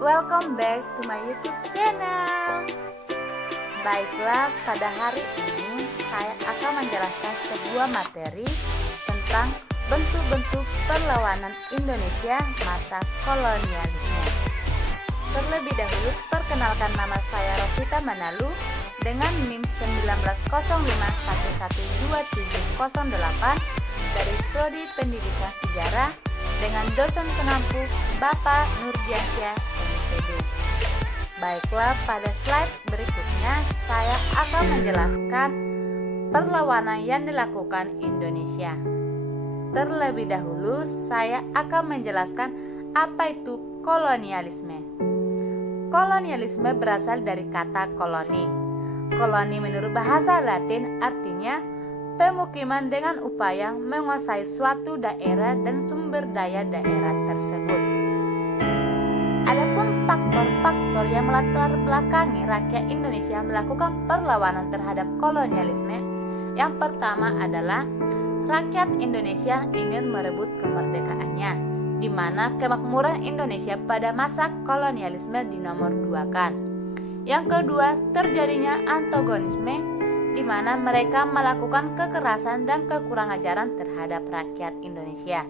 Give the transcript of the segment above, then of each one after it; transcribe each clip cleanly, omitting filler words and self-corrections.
Welcome back to my YouTube channel. Baiklah, pada hari ini saya akan menjelaskan sebuah materi tentang bentuk-bentuk perlawanan Indonesia masa kolonialisme. Terlebih dahulu, perkenalkan, nama saya Rosita Manalu dengan NIM 1905112708 dari Prodi Pendidikan Sejarah dengan dosen pengampu Bapak Nurdiansyah MPD. Baiklah, pada slide berikutnya saya akan menjelaskan perlawanan yang dilakukan Indonesia. Terlebih dahulu saya akan menjelaskan apa itu kolonialisme. Kolonialisme berasal dari kata koloni. Koloni menurut bahasa Latin artinya pemukiman dengan upaya menguasai suatu daerah dan sumber daya daerah tersebut. Adapun faktor-faktor yang melatar belakangi rakyat Indonesia melakukan perlawanan terhadap kolonialisme, yang pertama adalah rakyat Indonesia ingin merebut kemerdekaannya, di mana kemakmuran Indonesia pada masa kolonialisme dinomorduakan. Yang kedua, terjadinya antagonisme, di mana mereka melakukan kekerasan dan kekurang ajaran terhadap rakyat Indonesia.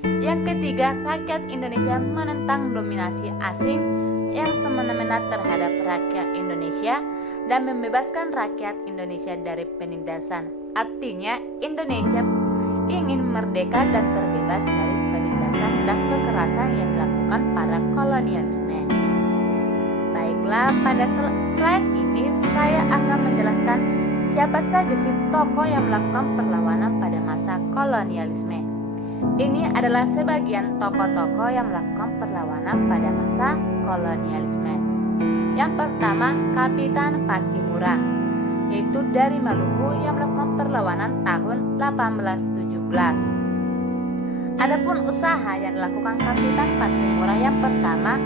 Yang ketiga, rakyat Indonesia menentang dominasi asing yang semena-mena terhadap rakyat Indonesia dan membebaskan rakyat Indonesia dari penindasan. Artinya, Indonesia ingin merdeka dan terbebas dari penindasan dan kekerasan yang dilakukan para kolonialisme. Baiklah, pada slide ini saya akan menjelaskan siapa saja sih tokoh yang melakukan perlawanan pada masa kolonialisme. Ini adalah sebagian tokoh-tokoh yang melakukan perlawanan pada masa kolonialisme. Yang pertama, Kapitan Patimura, yaitu dari Maluku yang melakukan perlawanan tahun 1817. Adapun usaha yang dilakukan Kapitan Patimura, yang pertama,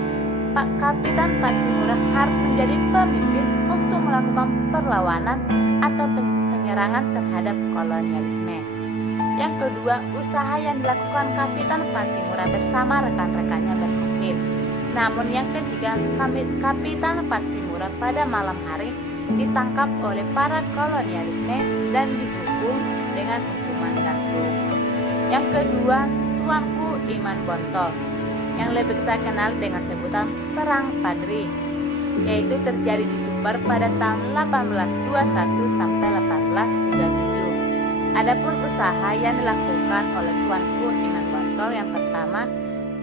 Kapitan Patimura harus menjadi pemimpin untuk melakukan perlawanan atau penyerangan terhadap kolonialisme. Yang kedua, usaha yang dilakukan Kapitan Patimura bersama rekan-rekannya berhasil. Namun yang ketiga, Kapitan Patimura pada malam hari ditangkap oleh para kolonialisme dan dihukum dengan hukuman gantung. Yang kedua, Tuanku Iman Bonto, yang lebih kita kenal dengan sebutan Perang Padri, yaitu terjadi di Sumbar pada tahun 1821 sampai 1837. Adapun usaha yang dilakukan oleh Tuanku Iman Bonto, yang pertama,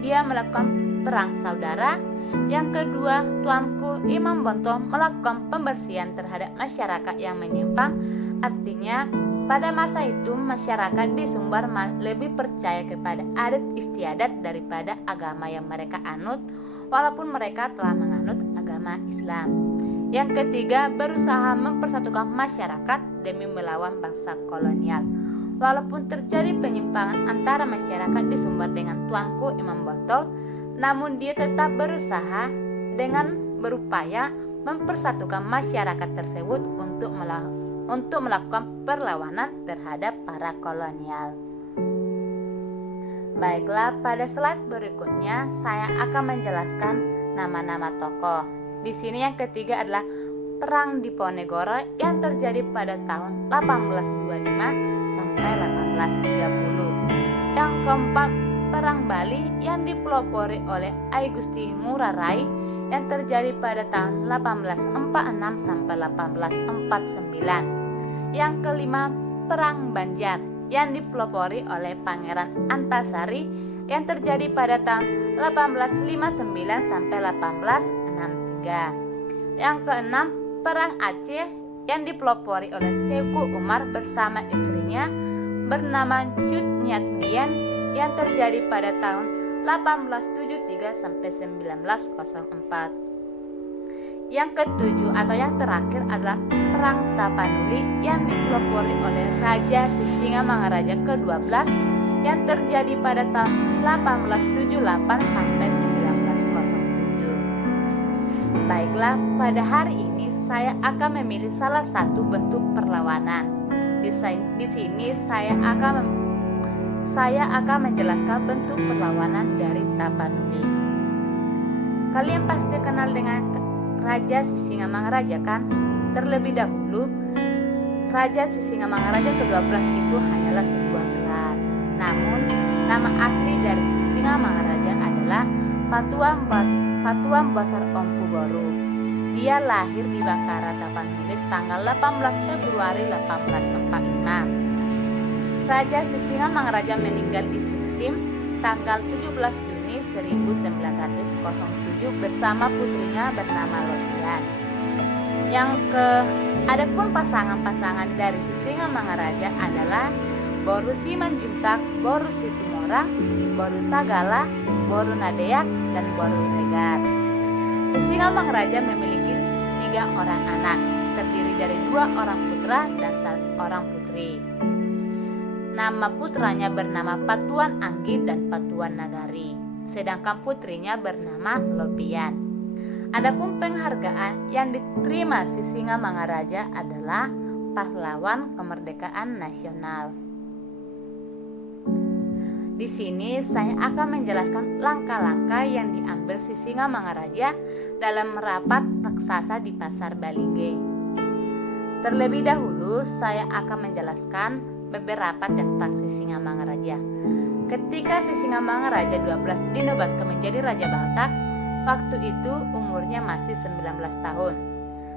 dia melakukan perang saudara. Yang kedua, Tuanku Imam Bonto melakukan pembersihan terhadap masyarakat yang menyimpang. Artinya, pada masa itu masyarakat di Sumbar lebih percaya kepada adat istiadat daripada agama yang mereka anut, walaupun mereka telah menganut agama Islam. Yang ketiga, berusaha mempersatukan masyarakat demi melawan bangsa kolonial. Walaupun terjadi penyimpangan antara masyarakat di Sumbar dengan Tuanku Imam Bonto, namun dia tetap berusaha dengan berupaya mempersatukan masyarakat tersebut untuk melakukan perlawanan terhadap para kolonial. Baiklah, pada slide berikutnya saya akan menjelaskan nama-nama tokoh. Di sini yang ketiga adalah Perang Diponegoro yang terjadi pada tahun 1825 sampai 1830. Yang keempat, Perang Bali yang dipelopori oleh I Gusti Ngurah Rai yang terjadi pada tahun 1846 sampai 1849. Yang kelima, Perang Banjar yang dipelopori oleh Pangeran Antasari yang terjadi pada tahun 1859 sampai 1863. Yang keenam, Perang Aceh yang dipelopori oleh Teuku Umar bersama istrinya bernama Cut Nyak Dien yang terjadi pada tahun 1873 sampai 1904. Yang ketujuh atau yang terakhir adalah Perang Tapanuli yang dipelopori oleh Raja Sisingamangaraja ke-12 yang terjadi pada tahun 1878 sampai 1907. Baiklah, pada hari ini saya akan memilih salah satu bentuk perlawanan. Di sini saya akan menjelaskan bentuk perlawanan dari Tapanuli. Kalian pasti kenal dengan Raja Sisingamangaraja kan? Terlebih dahulu, Raja Sisingamangaraja ke-12 itu hanyalah sebuah gelar. Namun, nama asli dari Sisingamangaraja adalah Patuam Basar Ompu Boru. Dia lahir di Bangkara Tapanuli tanggal 18 Februari 1845. Raja Sisingamangaraja meninggal di Simsim tanggal 17 Juni 1907 bersama putrinya bernama Lotian. Adapun pasangan-pasangan dari Sisingamangaraja adalah Boru Simanjuntak, Boru Situmorang, Boru Sagala, Boru Nadeak, dan Boru Regar. Sisingamangaraja memiliki 3 orang anak, terdiri dari 2 orang putra dan 1 orang putri. Nama putranya bernama Patuan Anggi dan Patuan Nagari, sedangkan putrinya bernama Lopian. Adapun penghargaan yang diterima Sisingamangaraja adalah Pahlawan Kemerdekaan Nasional. Di sini saya akan menjelaskan langkah-langkah yang diambil Sisingamangaraja dalam merapat raksasa di Pasar Balige. Terlebih dahulu saya akan menjelaskan beberapa tentang Sisingamangaraja. Ketika Sisingamangaraja 12 dinobatkan menjadi Raja Batak, waktu itu umurnya masih 19 tahun.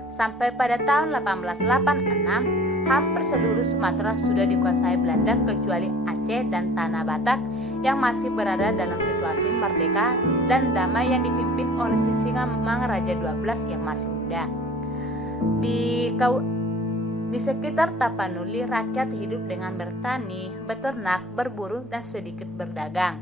Sampai pada tahun 1886, hampir seluruh Sumatera sudah dikuasai Belanda kecuali Aceh dan Tanah Batak yang masih berada dalam situasi merdeka dan damai yang dipimpin oleh Sisingamangaraja 12 yang masih muda. Di sekitar Tapanuli, rakyat hidup dengan bertani, beternak, berburu, dan sedikit berdagang.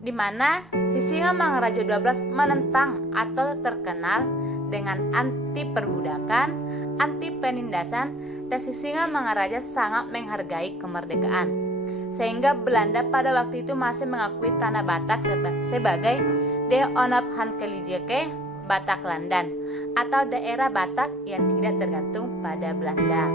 Di mana Sisingamangaraja 12 menentang atau terkenal dengan anti perbudakan, anti penindasan, dan Sisingamangaraja sangat menghargai kemerdekaan. Sehingga Belanda pada waktu itu masih mengakui Tanah Batak sebagai De Onap Hankelijeke Batak Landan, atau daerah Batak yang tidak tergantung pada Belanda.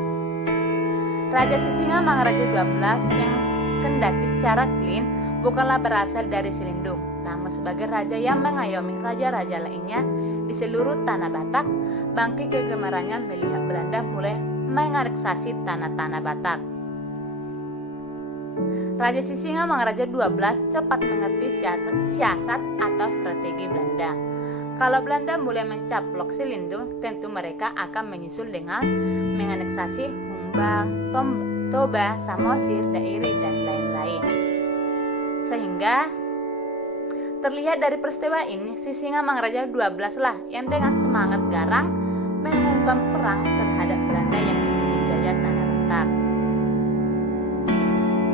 Raja Sisingamangaraja 12 yang kendati secara clean bukanlah berasal dari Selindung, namun sebagai raja yang mengayomi raja-raja lainnya di seluruh Tanah Batak, bangkit kegemarannya melihat Belanda mulai menganeksasi tanah-tanah Batak. Raja Sisingamangaraja 12 cepat mengerti siasat atau strategi Belanda. Kalau Belanda mulai mencaplok Selindung, tentu mereka akan menyusul dengan menganeksasi Humbang, Toba, Samosir, Dairi, dan lain-lain. Sehingga terlihat dari peristiwa ini, Sisingamangaraja 12 lah yang dengan semangat garang mengumumkan perang terhadap Belanda yang ingin menjajah Tanah Batak.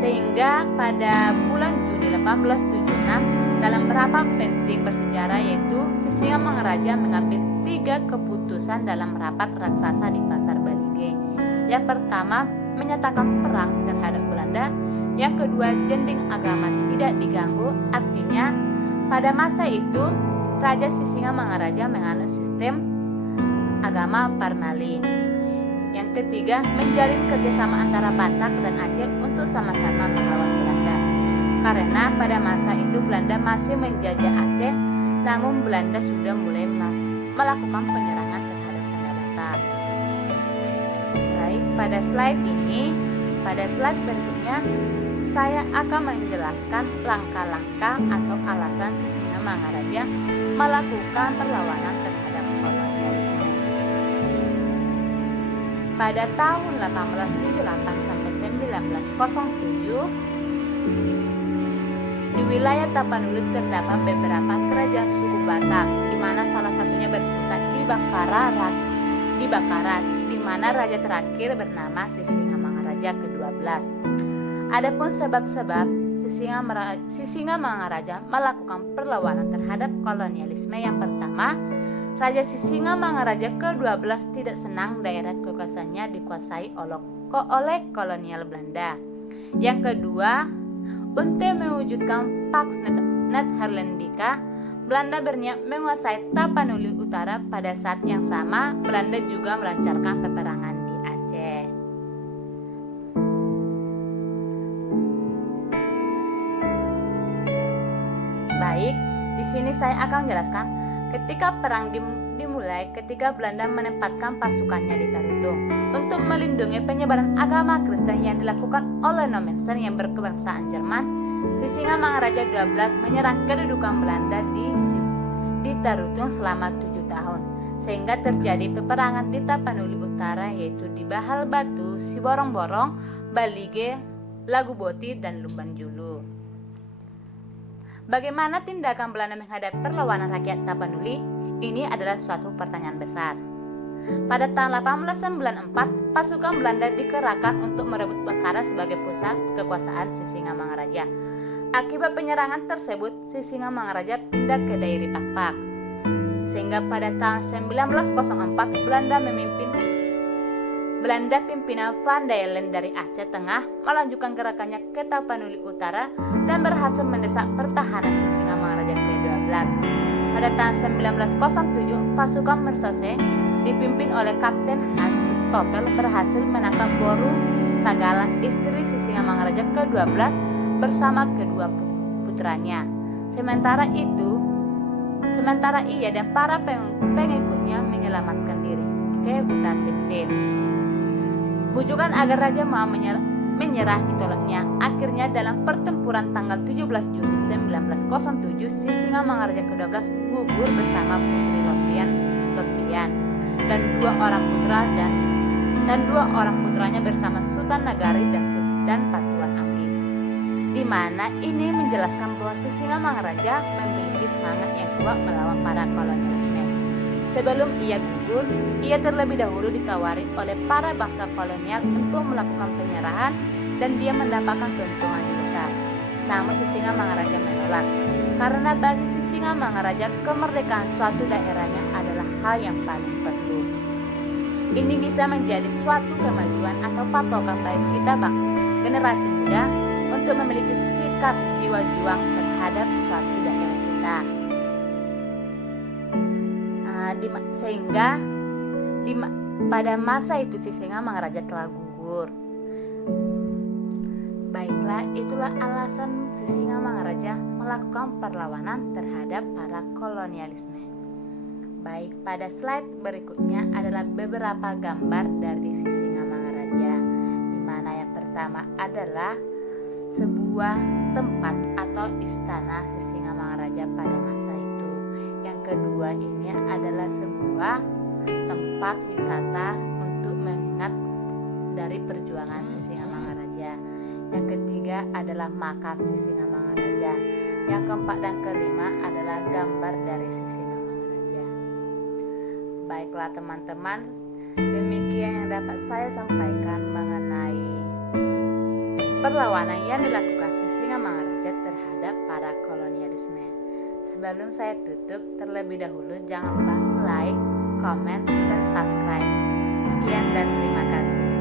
Sehingga pada bulan Juni 1876, dalam rapat penting bersejarah yaitu Sisingamangaraja mengambil 3 keputusan dalam rapat raksasa di Pasar Balige. Yang pertama, menyatakan perang terhadap Belanda. Yang kedua, jending agama tidak diganggu, artinya pada masa itu Raja Sisingamangaraja menganut sistem agama Parmali. Yang ketiga, menjalin kerjasama antara Batak dan Aceh untuk sama-sama melawan Belanda. Karena pada masa itu Belanda masih menjajah Aceh, namun Belanda sudah mulai melakukan penyerangan terhadap Tanah Batak. Baik, pada slide berikutnya saya akan menjelaskan langkah-langkah atau alasan Sisingamangaraja melakukan perlawanan terhadap kolonialisme. Pada tahun 1878 sampai 1907, di wilayah Tapanuli terdapat beberapa kerajaan suku Batak, di mana salah satunya berpusat di Bangkara, di mana raja terakhir bernama Sisingamangaraja ke-12. Adapun sebab-sebab Sisingamangaraja melakukan perlawanan terhadap kolonialisme, yang pertama, Raja Sisingamangaraja ke-12 tidak senang daerah kekuasaannya dikuasai oleh kolonial Belanda. Yang kedua, untuk mewujudkan Pax Nederlandika, Belanda berniat menguasai Tapanuli Utara. Pada saat yang sama, Belanda juga melancarkan peperangan di Aceh. Baik, Di sini saya akan menjelaskan ketika perang dimulai ketika Belanda menempatkan pasukannya di Tarutung untuk melindungi penyebaran agama Kristen yang dilakukan oleh Nommensen yang berkebangsaan Jerman. Sisingamangaraja 12 menyerang kedudukan Belanda di Tarutung selama 7 tahun, sehingga terjadi peperangan di Tapanuli Utara, yaitu di Bahal Batu, Siborong-borong, Balige, Laguboti, dan Lumban Julu. Bagaimana tindakan Belanda menghadapi perlawanan rakyat Tapanuli? Ini adalah suatu pertanyaan besar. Pada tahun 1894, pasukan Belanda dikerahkan untuk merebut Bengkara sebagai pusat kekuasaan Sisingamangaraja. Akibat penyerangan tersebut, Sisingamangaraja pindah ke Dairi Pakpak. Sehingga pada tahun 1904, Belanda pimpinan Van Dayelen dari Aceh Tengah melanjutkan gerakannya ke Tapanuli Utara dan berhasil mendesak pertahanan Sisingamangaraja ke-12. Pada tahun 1907, pasukan Mersose dipimpin oleh Kapten Hans Christoffel berhasil menangkap Boru Sagala, istri Sisingamangaraja ke-12 bersama kedua putranya. Sementara ia dan para pengikutnya menyelamatkan diri ke hutan Sipsip. Bujukan agar raja mau menyerah ditolaknya. Akhirnya dalam pertempuran tanggal 17 Juni 1907, Sisingamangaraja ke-12 gugur bersama Putri Lopian dan dua orang putranya bersama Sultan Nagari dan Patuan Anggi. Di mana ini menjelaskan bahwa Sisingamangaraja memiliki semangat yang kuat melawan para kolonialisme. Sebelum ia gugur, ia terlebih dahulu ditawari oleh para bangsa kolonial untuk melakukan penyerahan dan dia mendapatkan keuntungan yang besar. Namun Sisingamangaraja menolak, karena bagi Sisingamangaraja kemerdekaan suatu daerahnya adalah hal yang paling perlu. Ini bisa menjadi suatu kemajuan atau patokan bagi kita generasi muda untuk memiliki sikap jiwa juang terhadap suatu daerah kita. Pada masa itu Sisingamangaraja telah gugur. Baiklah, itulah alasan Sisingamangaraja melakukan perlawanan terhadap para kolonialisme. Baik, pada slide berikutnya adalah beberapa gambar dari Sisingamangaraja, di mana yang pertama adalah sebuah tempat atau istana Sisingamangaraja pada masa itu. Yang kedua ini adalah sebuah tempat wisata untuk mengingat dari perjuangan Sisingamangaraja. Yang ketiga adalah makam Sisingamangaraja. Yang keempat dan kelima adalah gambar dari Sisingamangaraja. Baiklah teman-teman, demikian yang dapat saya sampaikan mengenai perlawanan yang dilakukan Sisingamangaraja terhadap para kolonialisme. Sebelum saya tutup, terlebih dahulu jangan lupa like, komen, dan subscribe. Sekian dan terima kasih.